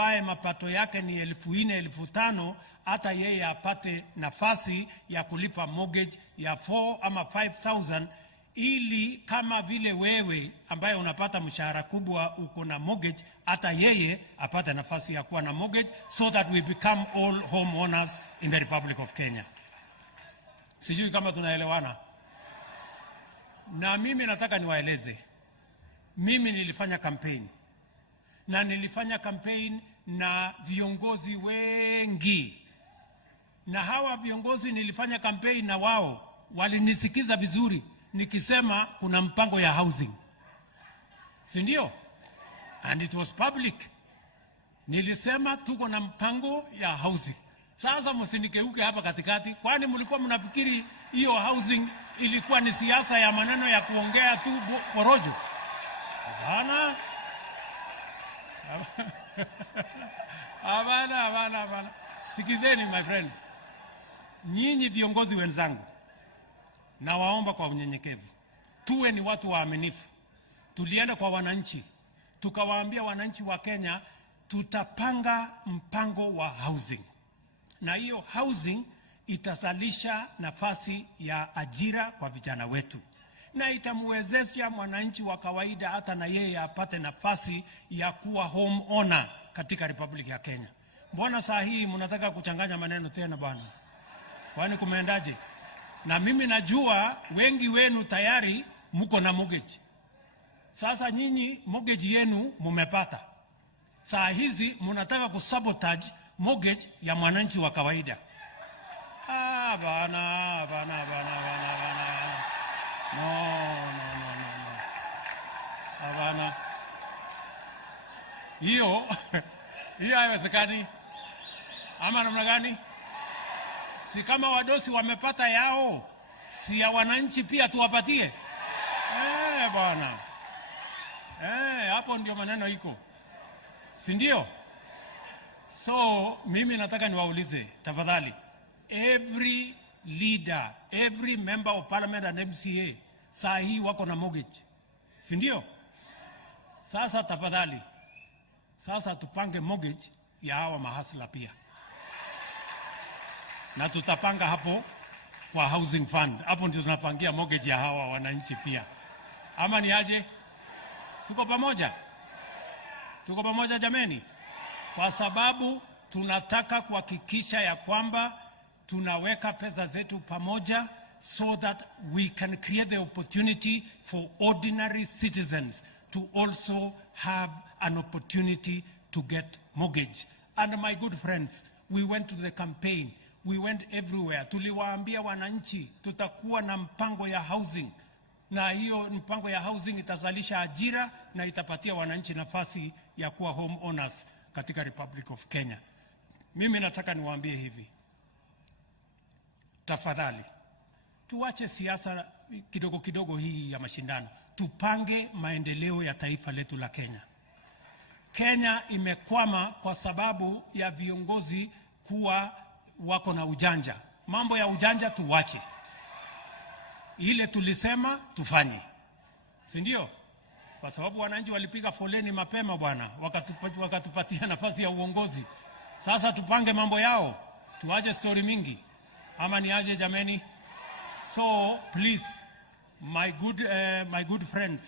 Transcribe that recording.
ambaye mapato yake ni 4,000 5,000 hata yeye apate nafasi ya kulipa mortgage ya 4 ama 5,000, ili kama vile wewe ambaye unapata mshahara kubwa uko na mortgage, hata yeye apate nafasi ya kuwa na mortgage, so that we become all homeowners in the Republic of Kenya. Sijui kama tunaelewana. Na mimi nataka niwaeleze, mimi nilifanya campaign, na nilifanya campaign na viongozi wengi, na hawa viongozi nilifanya campaign na wao walinisikiza vizuri nikisema kuna mpango ya housing, si ndio? And it was public. Nilisema tuko na mpango ya housing. Sasa msinigeuke hapa katikati, kwani mlikuwa mnafikiri hiyo housing ilikuwa ni siasa ya maneno ya kuongea tu porojo? Hapana. Hapana. Sikizeni my friends. Nyinyi viongozi wenzangu, na waomba kwa unyenyekevu, tuwe ni watu waaminifu. Tulienda kwa wananchi, tukawaambia wananchi wa Kenya tutapanga mpango wa housing. Na hiyo housing itasalisha nafasi ya ajira kwa vijana wetu, na itamwezesha mwananchi wa kawaida hata na yeye apate nafasi ya kuwa home owner katika Republic ya Kenya. Mbona saa hii mnataka kuchanganya maneno tena bwana? Kwani kumeendaje? Na mimi najua wengi wenu tayari mko na mortgage. Sasa nyinyi mortgage yenu mumepata. Saa hizi mnataka kusabotage mortgage ya mwananchi wa kawaida. Bana. No. Bana. Hiyo haiwezekani. Ama namna gani? Si kama wadosi wamepata yao, si ya wananchi pia tuwapatie? Bwana. Hapo ndio maneno iko. Si ndio? So mimi nataka niwaulize tafadhali, every leader, every member of parliament and MCA saa hii wako na mortgage, si ndio? Sasa tafadhali, sasa tupange mortgage ya hawa mahasla pia, na tutapanga hapo kwa housing fund. Hapo ndio tunapangia mortgage ya hawa wananchi pia. Ama ni aje? Tuko pamoja? Tuko pamoja jameni? Kwa sababu tunataka kuhakikisha ya kwamba tunaweka pesa zetu pamoja, so that we can create the opportunity for ordinary citizens to also have an opportunity to get mortgage. And my good friends, we went to the campaign, we went everywhere. Tuliwaambia wananchi tutakuwa na mpango ya housing, na hiyo mpango ya housing itazalisha ajira na itapatia wananchi nafasi ya kuwa home owners katika Republic of Kenya. Mimi nataka niwaambie hivi, tafadhali tuache siasa kidogo kidogo hii ya mashindano, tupange maendeleo ya taifa letu la Kenya. Kenya imekwama kwa sababu ya viongozi kuwa wako na ujanja. Mambo ya ujanja tuwache, ile tulisema tufanye, si ndio? Kwa sababu wananchi walipiga foleni mapema bwana, wakatupatia nafasi ya uongozi. Sasa tupange mambo yao, tuache story mingi. Ama ni aje jameni? So please, my good friends,